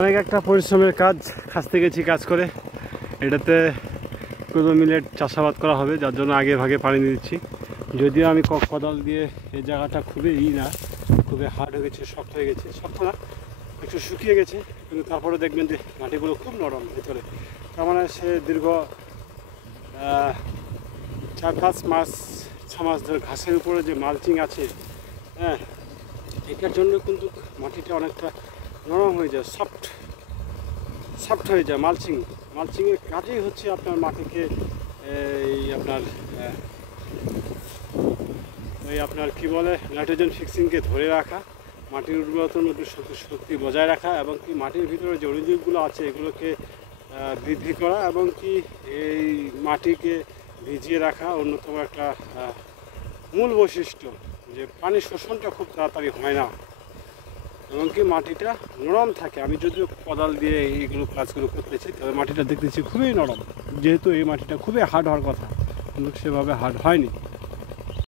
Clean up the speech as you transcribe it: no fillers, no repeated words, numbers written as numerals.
অনেক একটা পরিশ্রমের কাজ, খাসতে গেছি কাজ করে। এটাতে কোনো মিলেট চাষাবাদ করা হবে, যার জন্য আগে ভাগে পানি দিচ্ছি। যদিও আমি কোদাল দিয়ে এই জায়গাটা খুবই না, খুবই হার্ড হয়ে গেছে, শক্ত হয়ে গেছে, শক্ত না একটু শুকিয়ে গেছে, কিন্তু তারপরে দেখবেন যে মাটিগুলো খুব নরম ভেতরে। তার মানে সে দীর্ঘ 4-5 মাস 6 মাস ধরে ঘাসের উপরে যে মালচিং আছে, হ্যাঁ, এটার জন্য কিন্তু মাটিটা অনেকটা নরম হয়ে যায়, সফট হয়ে যায়। মালচিংয়ের কাজেই হচ্ছে আপনার মাটিকে আপনার কি বলে নাইট্রোজেন ফিক্সিংকে ধরে রাখা, মাটির উর্বরতা শক্তি বজায় রাখা, এবং কি মাটির ভিতরে যে অণুজীবগুলো আছে এগুলোকে বৃদ্ধি করা, এবং কি এই মাটিকে ভিজিয়ে রাখা অন্যতম একটা মূল বৈশিষ্ট্য, যে পানি শোষণটা খুব তাড়াতাড়ি হয় না এবং কি মাটিটা নরম থাকে। আমি যদিও কোদাল দিয়ে এইগুলো কাজগুলো করতেছি, তবে মাটিটা দেখতেছি খুবই নরম, যেহেতু এই মাটিটা খুবই হার্ড হওয়ার কথা, কিন্তু সেভাবে হার্ড হয়নি।